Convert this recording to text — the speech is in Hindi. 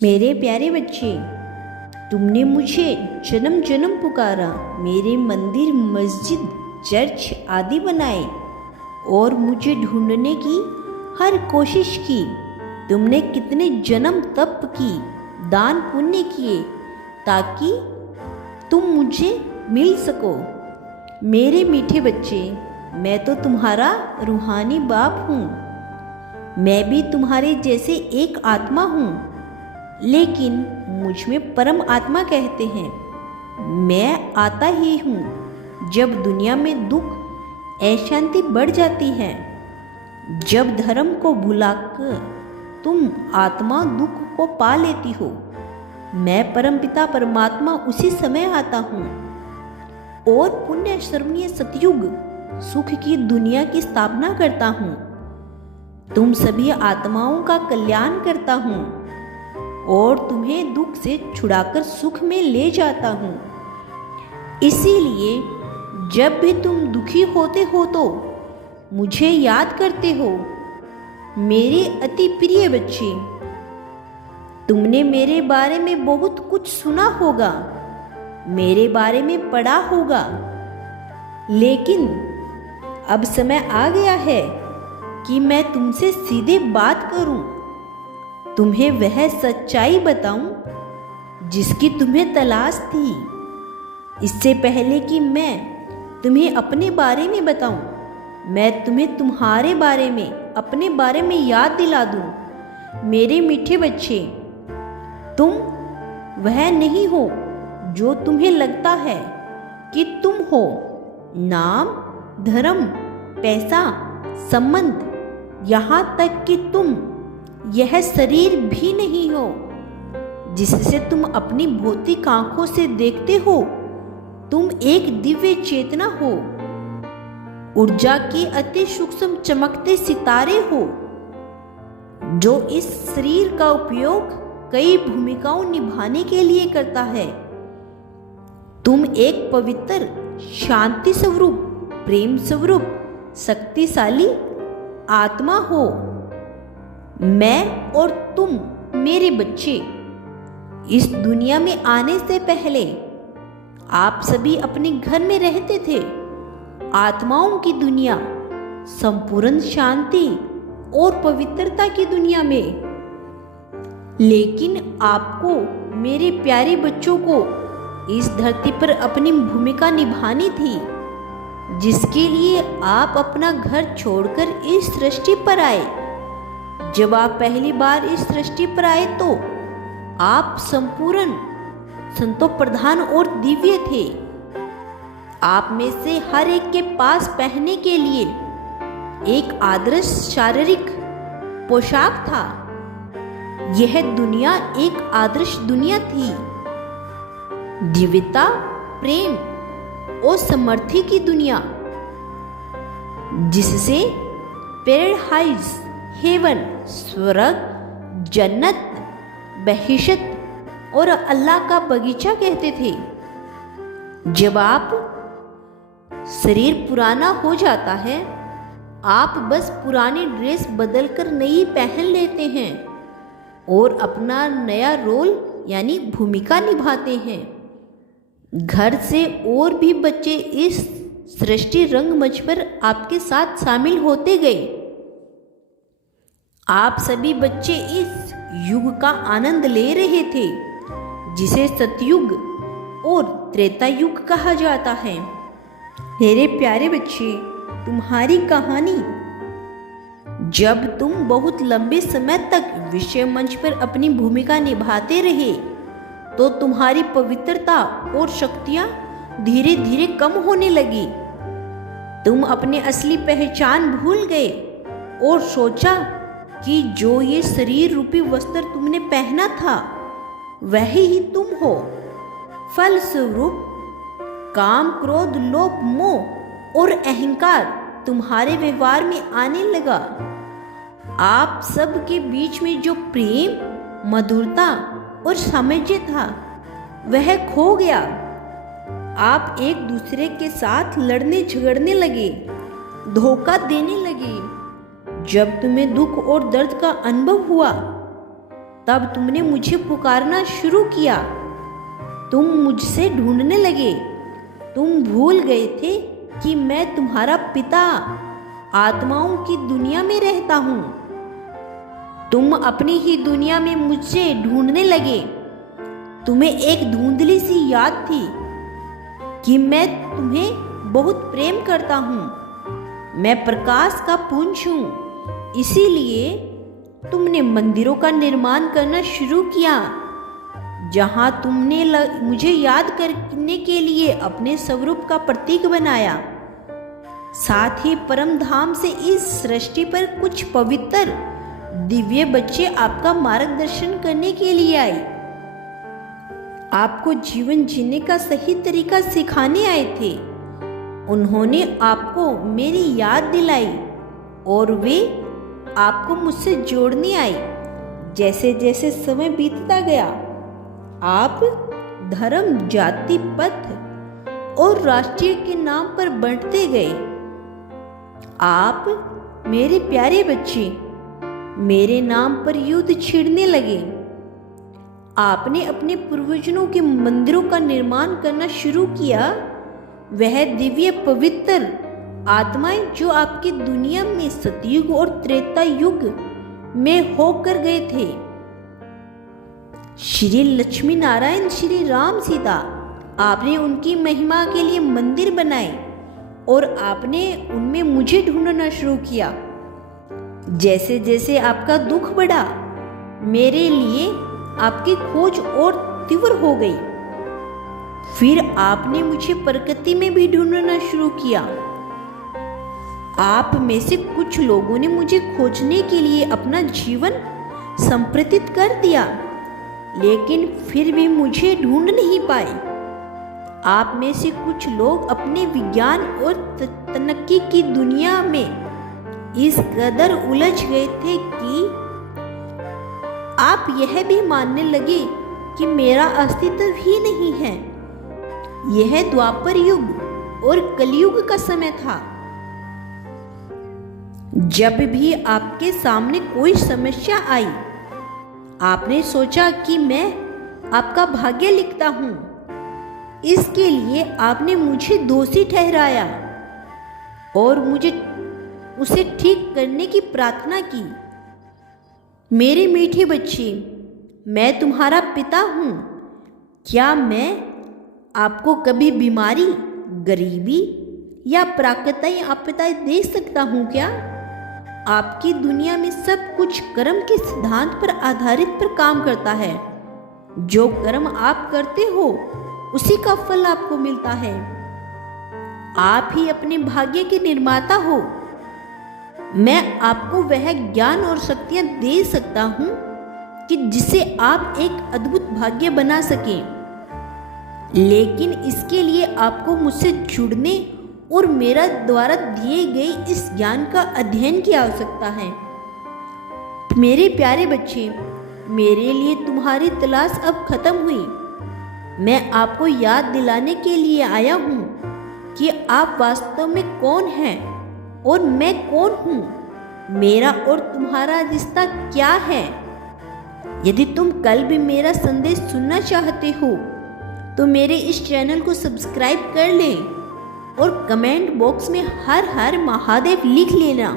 मेरे प्यारे बच्चे, तुमने मुझे जन्म जन्म पुकारा, मेरे मंदिर मस्जिद चर्च आदि बनाए और मुझे ढूंढने की हर कोशिश की। तुमने कितने जन्म तप की, दान पुण्य किए ताकि तुम मुझे मिल सको। मेरे मीठे बच्चे, मैं तो तुम्हारा रूहानी बाप हूँ। मैं भी तुम्हारे जैसे एक आत्मा हूँ, लेकिन मुझ में परम आत्मा कहते हैं। मैं आता ही हूँ जब दुनिया में दुख अशांति बढ़ जाती है, जब धर्म को भुलाकर तुम आत्मा दुख को पा लेती हो। मैं परमपिता परमात्मा उसी समय आता हूँ और पुण्य स्मरणीय सतयुग सुख की दुनिया की स्थापना करता हूँ। तुम सभी आत्माओं का कल्याण करता हूँ और तुम्हें दुख से छुड़ाकर सुख में ले जाता हूँ। इसीलिए जब भी तुम दुखी होते हो तो मुझे याद करते हो। मेरे अति प्रिय बच्चे, तुमने मेरे बारे में बहुत कुछ सुना होगा, मेरे बारे में पढ़ा होगा, लेकिन अब समय आ गया है कि मैं तुमसे सीधे बात करूं, तुम्हें वह सच्चाई बताऊं जिसकी तुम्हें तलाश थी। इससे पहले कि मैं तुम्हें अपने बारे में बताऊं, मैं तुम्हें तुम्हारे बारे में, अपने बारे में याद दिला दूं। मेरे मीठे बच्चे, तुम वह नहीं हो जो तुम्हें लगता है कि तुम हो। नाम, धर्म, पैसा, संबंध, यहाँ तक कि तुम यह शरीर भी नहीं हो जिससे तुम अपनी भौतिक आंखों से देखते हो। तुम एक दिव्य चेतना हो, ऊर्जा के अति सूक्ष्म चमकते सितारे हो, जो इस शरीर का उपयोग कई भूमिकाओं निभाने के लिए करता है। तुम एक पवित्र, शांति स्वरूप, प्रेम स्वरूप, शक्तिशाली आत्मा हो। मैं और तुम मेरे बच्चे, इस दुनिया में आने से पहले आप सभी अपने घर में रहते थे, आत्माओं की दुनिया, संपूर्ण शांति और पवित्रता की दुनिया में। लेकिन आपको, मेरे प्यारे बच्चों को, इस धरती पर अपनी भूमिका निभानी थी, जिसके लिए आप अपना घर छोड़कर इस सृष्टि पर आए। जब आप पहली बार इस सृष्टि पर आए तो आप संपूर्ण, संतों प्रधान और दिव्य थे। आप में से हर एक के पास पहनने के लिए एक आदर्श शारीरिक पोशाक था। यह दुनिया एक आदर्श दुनिया थी, दिव्यता, प्रेम और समृद्धि की दुनिया, जिससे पैराडाइज, हेवन, स्वर्ग, जन्नत, बहिश्त और अल्लाह का बगीचा कहते थे। जब आप शरीर पुराना हो जाता है, आप बस पुरानी ड्रेस बदलकर नई पहन लेते हैं और अपना नया रोल यानी भूमिका निभाते हैं। घर से और भी बच्चे इस सृष्टि रंगमंच पर आपके साथ शामिल होते गए। आप सभी बच्चे इस युग का आनंद ले रहे थे, जिसे सतयुग और त्रेता युग कहा जाता है। मेरे प्यारे बच्चे, तुम्हारी कहानी, जब तुम बहुत लंबे समय तक विषय मंच पर अपनी भूमिका निभाते रहे, तो तुम्हारी पवित्रता और शक्तियां धीरे धीरे कम होने लगी। तुम अपनी असली पहचान भूल गए और सोचा कि जो ये शरीर रूपी वस्त्र तुमने पहना था, वही ही तुम हो। फलस्वरूप काम, क्रोध, लोभ, मोह और अहंकार तुम्हारे व्यवहार में आने लगा। आप सब के बीच में जो प्रेम, मधुरता और सामंजस्य था, वह खो गया। आप एक दूसरे के साथ लड़ने झगड़ने लगे, धोखा देने लगे। जब तुम्हें दुख और दर्द का अनुभव हुआ, तब तुमने मुझे पुकारना शुरू किया। तुम मुझसे ढूंढने लगे। तुम भूल गए थे कि मैं तुम्हारा पिता आत्माओं की दुनिया में रहता हूँ। तुम अपनी ही दुनिया में मुझसे ढूंढने लगे। तुम्हें एक धुंधली सी याद थी कि मैं तुम्हें बहुत प्रेम करता हूँ। मैं प्रकाश का पुंज हूँ, इसीलिए तुमने मंदिरों का निर्माण करना शुरू किया, जहाँ तुमने मुझे याद करने के लिए अपने स्वरूप का प्रतीक बनाया। साथ ही परम धाम से इस सृष्टि पर कुछ पवित्र दिव्य बच्चे आपका मार्गदर्शन करने के लिए आए। आपको जीवन जीने का सही तरीका सिखाने आए थे। उन्होंने आपको मेरी याद दिलाई और वे आपको मुझसे जोड़ने आए। जैसे जैसे समय बीतता गया, आप धर्म, जाति, पथ और राष्ट्रीय के नाम पर बांटते गए। आप मेरे प्यारे बच्चे मेरे नाम पर युद्ध छेड़ने लगे। आपने अपने पूर्वजों के मंदिरों का निर्माण करना शुरू किया। वह दिव्य पवित्र आत्माएं जो आपकी दुनिया में सतयुग और त्रेता युग में होकर गए थे, श्री लक्ष्मी नारायण, श्री राम, सीता, आपने उनकी महिमा के लिए मंदिर बनाए और आपने उनमें मुझे ढूंढना शुरू किया। जैसे जैसे आपका दुख बढ़ा, मेरे लिए आपकी खोज और तीव्र हो गई। फिर आपने मुझे प्रकृति में भी ढूंढना शुरू किया। आप में से कुछ लोगों ने मुझे खोजने के लिए अपना जीवन समर्पित कर दिया, लेकिन फिर भी मुझे ढूंढ नहीं पाए। आप में से कुछ लोग अपने विज्ञान और तकनीकी की दुनिया में इस कदर उलझ गए थे कि आप यह भी मानने लगे कि मेरा अस्तित्व ही नहीं है। यह द्वापर युग और कलयुग का समय था। जब भी आपके सामने कोई समस्या आई, आपने सोचा कि मैं आपका भाग्य लिखता हूं। इसके लिए आपने मुझे दोषी ठहराया और मुझे उसे ठीक करने की प्रार्थना की। मेरे मीठे बच्चे, मैं तुम्हारा पिता हूँ। क्या मैं आपको कभी बीमारी, गरीबी या प्राकृतिक आपदाएं दे सकता हूँ क्या? आपकी दुनिया में सब कुछ कर्म के सिद्धांत पर आधारित पर काम करता है। जो कर्म आप करते हो, उसी का फल आपको मिलता है। आप ही अपने भाग्य के निर्माता हो। मैं आपको वह ज्ञान और शक्तियां दे सकता हूं कि जिससे आप एक अद्भुत भाग्य बना सकें, लेकिन इसके लिए आपको मुझसे जुड़ने और मेरा द्वारा दिए गए इस ज्ञान का अध्ययन की आवश्यकता है। मेरे प्यारे बच्चे, मेरे लिए तुम्हारी तलाश अब खत्म हुई। मैं आपको याद दिलाने के लिए आया हूँ कि आप वास्तव में कौन हैं और मैं कौन हूँ। मेरा और तुम्हारा रिश्ता क्या है। यदि तुम कल भी मेरा संदेश सुनना चाहते हो तो मेरे इस चैनल को सब्सक्राइब कर लें और कमेंट बॉक्स में हर हर महादेव लिख लेना।